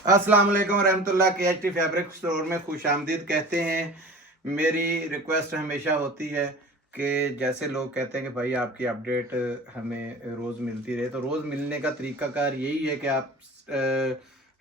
अस्सलाम वालेकुम रहमतुल्लाह। KHT फैब्रिक स्टोर में खुश आमदीद कहते हैं। मेरी रिक्वेस्ट हमेशा होती है कि जैसे लोग कहते हैं कि भाई आपकी अपडेट हमें रोज़ मिलती रहे, तो रोज़ मिलने का तरीकाकार यही है कि आप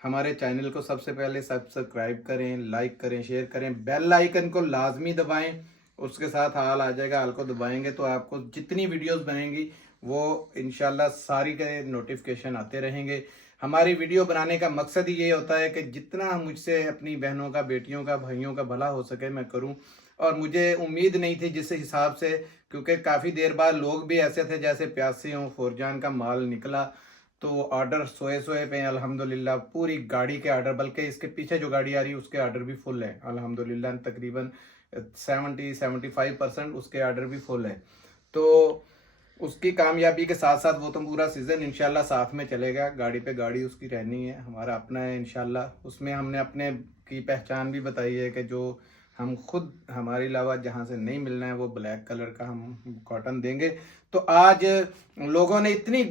हमारे चैनल को सबसे पहले सब्सक्राइब करें, लाइक करें, शेयर करें, बेल आइकन को लाजमी दबाएं। उसके साथ हाल आ जाएगा, हाल को दबाएंगे तो आपको जितनी वीडियोस बनेंगी वो इंशाल्लाह सारी के नोटिफिकेशन आते रहेंगे। हमारी वीडियो बनाने का मकसद ही ये होता है कि जितना मुझसे अपनी बहनों का, बेटियों का, भाइयों का भला हो सके मैं करूं। और मुझे उम्मीद नहीं थी जिस हिसाब से, क्योंकि काफ़ी देर बाद लोग भी ऐसे थे जैसे प्यासे हों। फौरजान का माल निकला तो ऑर्डर सोए सोए पे अल्हम्दुलिल्लाह, पूरी गाड़ी के ऑर्डर, बल्कि इसके पीछे जो गाड़ी आ रही है उसके ऑर्डर भी फुल है अल्हम्दुलिल्लाह। तकरीबन 70-75% उसके ऑर्डर भी फुल है। तो उसकी कामयाबी के साथ साथ वो तो पूरा सीज़न इंशाल्लाह साथ में चलेगा। गाड़ी पे गाड़ी उसकी रहनी है, हमारा अपना है इंशाल्लाह। उसमें हमने अपने की पहचान भी बताई है कि जो हम खुद, हमारे अलावा जहाँ से नहीं मिलना है, वो ब्लैक कलर का हम कॉटन देंगे। तो आज लोगों ने इतनी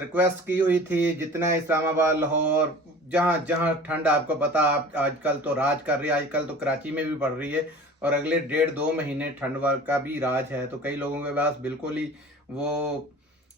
रिक्वेस्ट की हुई थी, जितना इस्लामाबाद, लाहौर, जहाँ जहाँ ठंड आपको पता, आप आजकल तो राज कर रही है, आजकल तो कराची में भी पड़ रही है और अगले 1.5-2 महीने ठंड का भी राज है। तो कई लोगों के पास बिल्कुल ही वो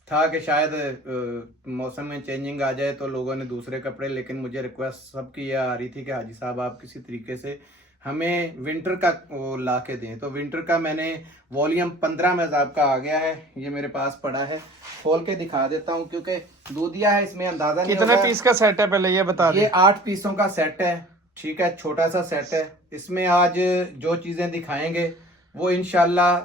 था कि शायद मौसम में चेंजिंग आ जाए तो लोगों ने दूसरे कपड़े, लेकिन मुझे रिक्वेस्ट सबकी यह आ रही थी कि हाजी साहब आप किसी तरीके से हमें विंटर का वो ला के दें। तो विंटर का मैंने वॉल्यूम 15 में आपका आ गया है, ये मेरे पास पड़ा है, खोल के दिखा देता हूँ क्योंकि दूधिया है, इसमें अंदाजा नहीं कितने होगा। पीस का सेट है पहले ये बता ये दें। 8 पीसों का सेट है, ठीक है, छोटा सा सेट है। इसमें आज जो चीजें दिखाएंगे वो इंशाल्लाह,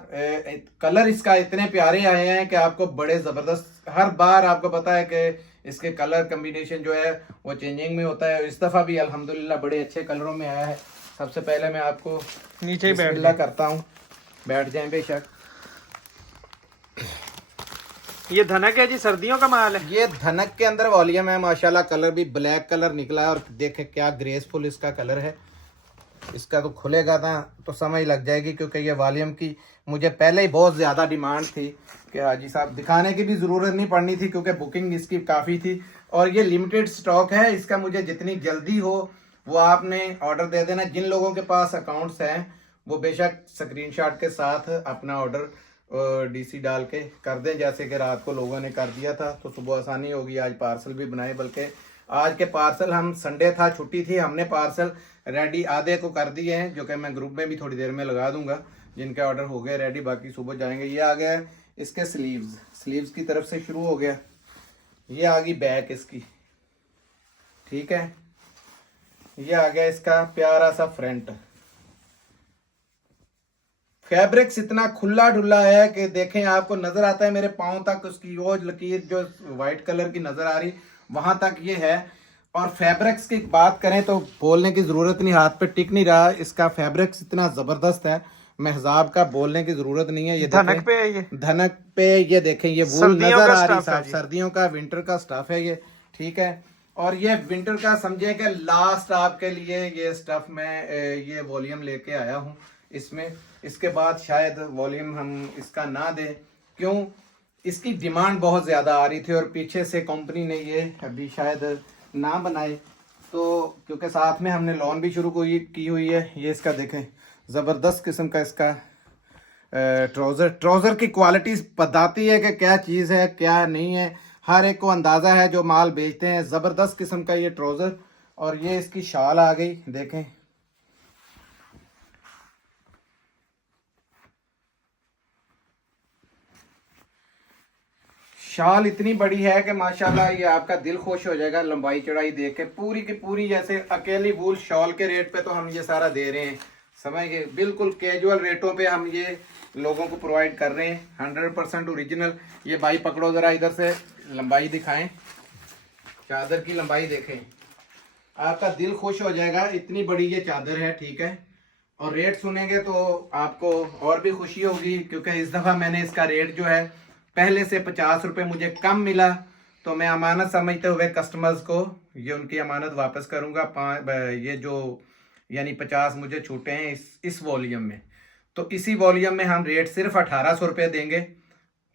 कलर इसका इतने प्यारे आए हैं कि आपको बड़े जबरदस्त, हर बार आपको पता है कि इसके कलर कम्बिनेशन जो है वो चेंजिंग में होता है। इस दफा भी अल्हम्दुलिल्लाह बड़े अच्छे कलरों में आया है। सबसे पहले मैं आपको नीचे ही बैठ बिस्मिल्लाह गए। करता हूँ, बैठ जाएं बेशक। ये धनक है जी, सर्दियों का माल है। ये धनक के अंदर वॉल्यूम है माशाल्लाह। कलर भी ब्लैक कलर निकला है और देखे क्या ग्रेसफुल इसका कलर है। इसका तो खुलेगा ना तो समझ लग जाएगी, क्योंकि ये वॉल्यूम की मुझे पहले ही बहुत ज़्यादा डिमांड थी कि हाजी साहब दिखाने की भी ज़रूरत नहीं पड़नी थी, क्योंकि बुकिंग इसकी काफ़ी थी और ये लिमिटेड स्टॉक है इसका। मुझे जितनी जल्दी हो वो आपने ऑर्डर दे देना। जिन लोगों के पास अकाउंट्स हैं वो बेशक स्क्रीनशॉट के साथ अपना ऑर्डर DC डाल के कर दें, जैसे कि रात को लोगों ने कर दिया था तो सुबह आसानी होगी। आज पार्सल भी बनाए, बल्कि आज के पार्सल, हम संडे था, छुट्टी थी, हमने पार्सल रेडी आधे को कर दिए हैं, जो कि मैं ग्रुप में भी थोड़ी देर में लगा दूंगा जिनके ऑर्डर हो गए रेडी, बाकी सुबह जाएंगे। ये आ गया है इसके स्लीव्स की तरफ से शुरू हो गया। ये आ गई बैक इसकी, ठीक है। ये आ गया इसका प्यारा सा फ्रंट। फैब्रिक्स इतना खुला डुला है कि देखें, आपको नजर आता है मेरे पाँव तक उसकी वो लकीर जो व्हाइट कलर की नजर आ रही, वहां तक ये है। और फैब्रिक्स की बात करें तो बोलने की जरूरत नहीं, हाथ पे टिक नहीं रहा। इसका फैब्रिक्स इतना जबरदस्त है, महजाब का बोलने की जरूरत नहीं है। ये धनक देखें, पे है ये। धनक पे ये देखें, ये वूल सर्दियों नजर का आ रही स्टफ है साफ, जी। सर्दियों का विंटर का स्टफ है ये, ठीक है। और ये विंटर का समझे कि लास्ट आपके लिए ये स्टफ में ये वॉल्यूम लेके आया हूँ इसमें। इसके बाद शायद वॉल्यूम हम इसका ना दें, क्यों, इसकी डिमांड बहुत ज़्यादा आ रही थी और पीछे से कंपनी ने ये अभी शायद ना बनाए, तो क्योंकि साथ में हमने लॉन भी शुरू की हुई है। ये इसका देखें, ज़बरदस्त किस्म का इसका ट्राउज़र की क्वालिटी बताती है कि क्या चीज़ है क्या नहीं है। हर एक को अंदाज़ा है जो माल बेचते हैं। ज़बरदस्त किस्म का ये ट्राउज़र। और ये इसकी शाल आ गई, देखें, शाल इतनी बड़ी है कि माशाल्लाह ये आपका दिल खुश हो जाएगा लंबाई चौड़ाई देख के। पूरी की पूरी जैसे अकेली वूल शॉल के रेट पे तो हम ये सारा दे रहे हैं, समझ गए, बिल्कुल कैजुअल रेटों पे हम ये लोगों को प्रोवाइड कर रहे हैं, 100% ओरिजिनल। ये भाई पकड़ो ज़रा, इधर से लंबाई दिखाएं, चादर की लंबाई देखें, आपका दिल खुश हो जाएगा। इतनी बड़ी ये चादर है, ठीक है। और रेट सुनेंगे तो आपको और भी खुशी होगी, क्योंकि इस दफ़ा मैंने इसका रेट जो है पहले से 50 रुपये मुझे कम मिला, तो मैं अमानत समझते हुए कस्टमर्स को ये उनकी अमानत वापस करूंगा। ये जो यानी 50 मुझे छूटे हैं इस वॉल्यूम में, तो इसी वॉल्यूम में हम रेट सिर्फ 1800 रुपये देंगे।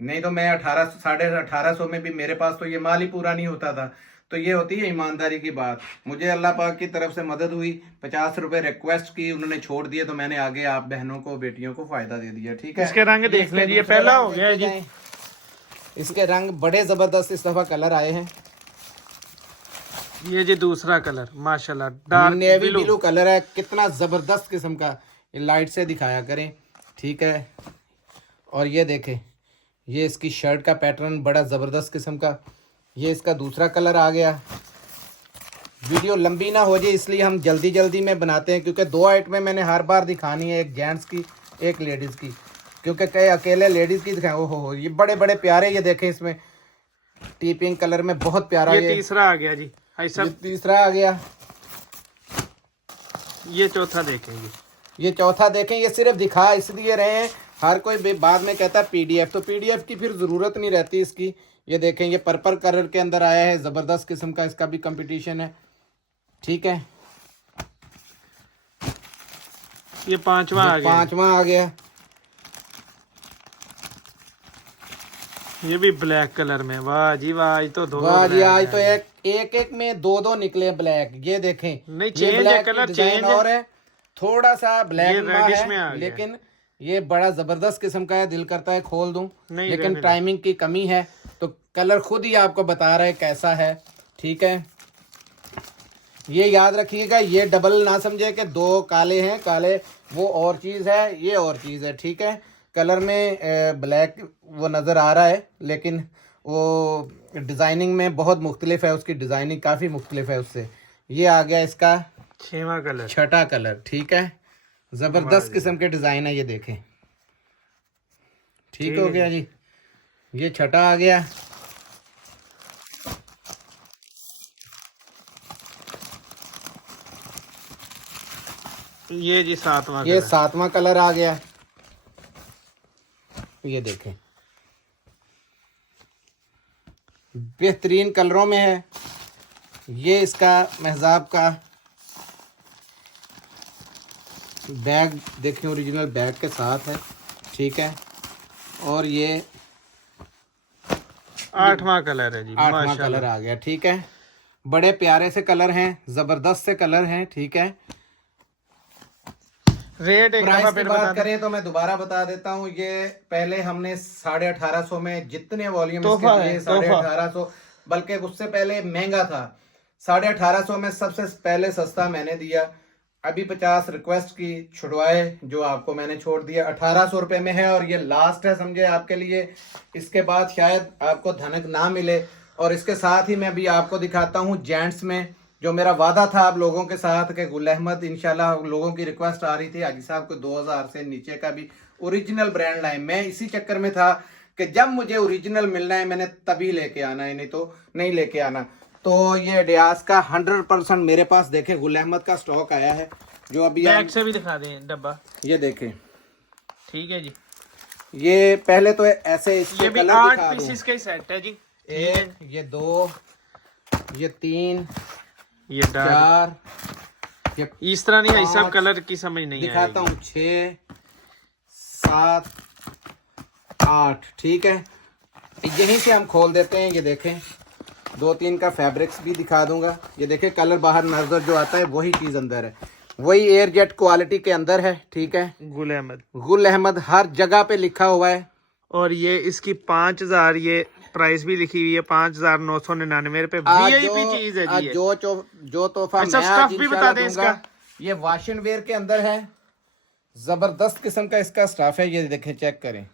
नहीं तो मैं 1800, 1850 में भी मेरे पास तो ये माल ही पूरा नहीं होता था। तो ये होती है ईमानदारी की बात। मुझे अल्लाह पाक की तरफ से मदद हुई, 50 रुपए रिक्वेस्ट की, उन्होंने छोड़ दिए, तो मैंने आगे आप बहनों को बेटियों को फायदा दे दिया। ठीक है, इसके रंग देख इसके लीजिए, दूसरे पहला रंग हो गया देखे जी। जाएं। इसके रंग बड़े जबरदस्त इस दफा कलर आए हैं। ये जी दूसरा कलर माशाल्लाह डार्क नेवी ब्लू कलर है, कितना जबरदस्त किस्म का। ये लाइट से दिखाया करें, ठीक है। और ये देखें, ये इसकी शर्ट का पैटर्न बड़ा ज़बरदस्त किस्म का। ये इसका दूसरा कलर आ गया। वीडियो लंबी ना हो जाए इसलिए हम जल्दी जल्दी में बनाते हैं, क्योंकि 2 आइटमें मैंने हर बार दिखानी है, एक जेंट्स की एक लेडीज़ की, क्योंकि कई अकेले लेडीज़ की दिखाएं। ओहो, ये बड़े बड़े प्यारे, ये देखें इसमें टी पिंक कलर में बहुत प्यारा। ये तीसरा आ गया जी भाई साहब, ये तीसरा आ गया। ये चौथा देखेंगे, ये चौथा देखें। ये सिर्फ दिखा इसलिए रहे हैं, हर कोई बाद में कहता है पीडीएफ, तो पीडीएफ की फिर ज़रूरत नहीं रहती इसकी। ये देखें, ये पर्पल कलर के अंदर आया है, ज़बरदस्त किस्म का, इसका भी कंपटीशन है। ठीक है, ये पांचवा आ गया, पांचवा आ गया। ये भी ब्लैक कलर में। वाह जी वाह, आज तो दो वाह जी, black आज हैं। तो एक में दो निकले ब्लैक। ये देखें, नहीं, ये चेंज है ब्लैक कलर, डिजाइन चेंज है। और है, थोड़ा सा ब्लैक ये रेडिश में आ है, गया। लेकिन ये बड़ा जबरदस्त किस्म का है। दिल करता है खोल दूं, नहीं, लेकिन रहने टाइमिंग की कमी है, तो कलर खुद ही आपको बता रहा है कैसा है। ठीक है, ये याद रखिएगा, ये डबल ना समझे कि 2 काले हैं, काले वो और चीज़ है, ये और चीज़ है। ठीक है, कलर में ब्लैक वो नज़र आ रहा है, लेकिन वो डिज़ाइनिंग में बहुत मुख्तलिफ है, उसकी डिज़ाइनिंग काफ़ी मुख्तलिफ है उससे। ये आ गया इसका 6वां कलर, छठा कलर। ठीक है, ज़बरदस्त किस्म के डिज़ाइन है, ये देखें। ठीक हो गया जी, ये छठा आ गया। ये जी 7वां ये कलर। 7वां कलर आ गया। ये देखें, बेहतरीन कलरों में है। ये इसका महजाब का बैग देखें, ओरिजिनल बैग के साथ है। ठीक है, और ये 8वां कलर है जी, 8वां माशाल्लाह। कलर आ गया। ठीक है, बड़े प्यारे से कलर हैं, ज़बरदस्त से कलर हैं। ठीक है, रेट एक प्राइस दफा की फिर बता बात दें। करें तो मैं दोबारा बता देता हूँ। ये पहले हमने 1850 में जितने वॉल्यूम तोहफा इसके है, दिए, तोहफा। 1850, बल्कि उससे पहले महंगा था। 1850 में सबसे पहले सस्ता मैंने दिया। अभी 50 रिक्वेस्ट की छुड़वाए, जो आपको मैंने छोड़ दिया, 1800 रुपये में है, और ये लास्ट है समझे आपके लिए। इसके बाद शायद आपको धनक ना मिले। और इसके साथ ही मैं भी आपको दिखाता हूँ जेंट्स में, जो मेरा वादा था आप लोगों के साथ कि गुल अहमद इंशाल्लाह, लोगों की रिक्वेस्ट आ रही थी हाजी साहब को 2000 से नीचे का भी ओरिजिनल ब्रांड लाए। मैं इसी चक्कर में था कि जब मुझे ओरिजिनल मिलना है मैंने तभी लेके आना है, नहीं तो नहीं लेके आना। तो ये डियास का 100% मेरे पास देखे गुल अहमद का स्टॉक आया है, जो अभी बैक से भी दिखा दें डब्बा। ये देखें। ठीक है जी, ये पहले तो ऐसे इसके ये भी कलर 8 दिखा दूं। पीसेस का ही सेट है जी। 1, ये 2, ये 3, ये डार्क 4, ये इस तरह नहीं है, सब 5 कलर की समझ नहीं दिखाता आएगी। हूँ, 6, 7, 8। ठीक है, यहीं से हम खोल देते हैं। ये देखें, 2-3 का फैब्रिक्स भी दिखा दूंगा। ये देखें, कलर बाहर नजर जो आता है वही चीज़ अंदर है, वही एयर जेट क्वालिटी के अंदर है। ठीक है, गुल अहमद। गुल अहमद हर जगह पे लिखा हुआ है। और ये इसकी 5000 ये प्राइस भी लिखी हुई है, 5999 रुपए। आज वीआईपी चीज है आज जी ये। जो तोहफा अच्छा, मैं स्टफ आज भी इंशाल्लाह बता दें दूंगा, इसका। ये वाशन वेयर के अंदर है। जबरदस्त किस्म का इसका स्टफ है। ये देखें, चेक करें,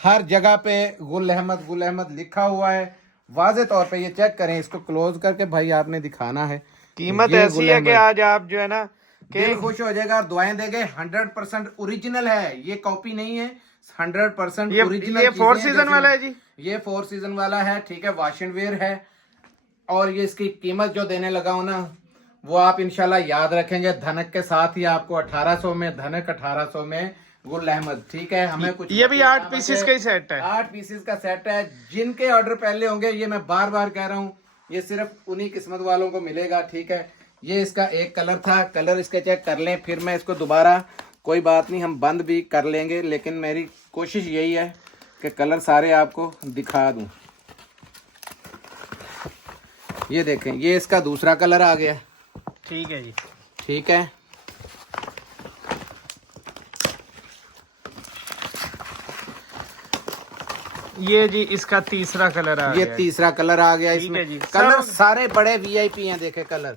हर जगह पे गुल अहमद लिखा हुआ है वाज़े तौर पे। ये चेक करें, इसको क्लोज करके भाई आपने दिखाना है। कीमत ये ऐसी गुल है कि अहमद। आज आप जो है ना दिल खुश हो जाएगा और दुआएं देंगे। 100% ओरिजिनल है, ये कॉपी नहीं है, 100% ओरिजिनल। ये 4 सीजन वाला है जी। ये 4 सीजन वाला है। ठीक है, वाशन वेयर है। और ये इसकी कीमत जो देने लगा हूं ना, वो आप इंशाल्लाह याद रखेंगे। धनक के साथ ही आपको 1800 में, धनक 1800 में गुल अहमद। ठीक है, हमें कुछ ये भी 8 पीसेस का ही सेट है। 8 पीसेस का सेट है। जिनके ऑर्डर पहले होंगे, ये मैं बार बार कह रहा हूँ, ये सिर्फ उन्हीं किस्मत वालों को मिलेगा। ठीक है, ये इसका एक कलर था, कलर इसके चेक कर लें, फिर मैं इसको दोबारा, कोई बात नहीं, हम बंद भी कर लेंगे, लेकिन मेरी कोशिश यही है कि कलर सारे आपको दिखा दूं। ये देखें, ये इसका दूसरा कलर आ गया। ठीक है जी। ठीक है, ये जी इसका तीसरा कलर आ ये गया। तीसरा कलर आ गया। ठीक इसमें है जी। कलर सब सारे बड़े वीआईपी हैं, देखे कलर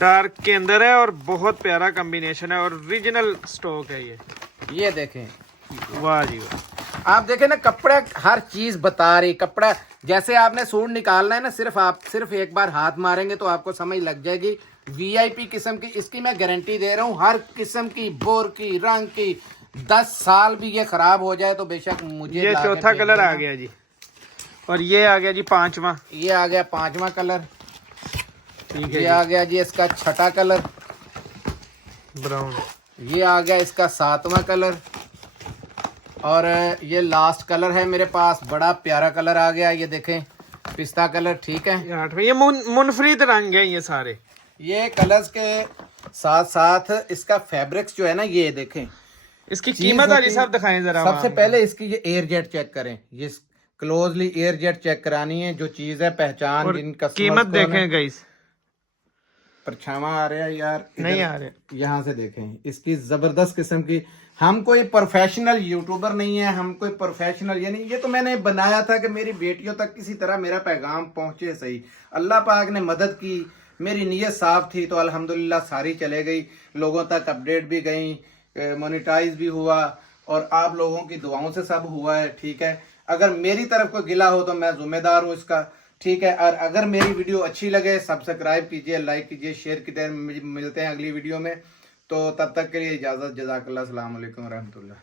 डार्क के अंदर है और बहुत प्यारा कॉम्बिनेशन है और ओरिजिनल स्टॉक है ये देखें। वाह जी वाह। आप देखें ना, कपड़ा हर चीज बता रही। कपड़ा जैसे आपने सूट निकालना है ना, सिर्फ एक बार हाथ मारेंगे तो आपको समझ लग जाएगी। वीआईपी किस्म की, इसकी मैं गारंटी दे रहा हूँ। हर किस्म की, बोर की, रंग की, 10 साल भी ये खराब हो जाए तो बेशक मुझे ये चौथा कलर आ गया जी। और ये आ गया जी पांचवा। ये आ गया पांचवा कलर। ठीक है ये आ गया जी इसका छठा कलर। ब्राउन। ये आ गया इसका सातवां कलर। और ये लास्ट कलर है मेरे पास, बड़ा प्यारा कलर आ गया। ये देखें, पिस्ता कलर। ठीक है, ये आठवां। ये मुनफरीद रंग है ये सारे। ये कलर्स के साथ साथ इसका फैब्रिक्स जो है ना, ये देखें। इसकी कीमत अली साहब दिखाएं जरा। सबसे पहले इसकी ये एयर जेट चेक करें। ये क्लोजली एयर जेट चेक करानी है। जो चीज है पहचान, और जिन कस्टमर्स कीमत को देखें गाइस। परछावा आ रहा है यार, नहीं आ रहे। यहाँ से देखें, इसकी जबरदस्त किस्म की। हम कोई प्रोफेशनल यूट्यूबर नहीं है, हम कोई प्रोफेशनल, यानी ये तो मैंने बनाया था कि मेरी बेटियों तक किसी तरह मेरा पैगाम पहुंचे। सही, अल्लाह पाक ने मदद की, मेरी नीयत साफ थी तो अल्हम्दुलिल्लाह सारी चले गई। लोगों तक अपडेट भी गई, मोनेटाइज भी हुआ और आप लोगों की दुआओं से सब हुआ है। ठीक है, अगर मेरी तरफ कोई गिला हो तो मैं जिम्मेदार हूँ इसका। ठीक है, और अगर मेरी वीडियो अच्छी लगे सब्सक्राइब कीजिए, लाइक कीजिए, शेयर कीजिए। मिलते हैं अगली वीडियो में, तो तब तक के लिए इजाज़त। जज़ाकल्लाह, अस्सलाम वालेकुम रहमतुल्लाह।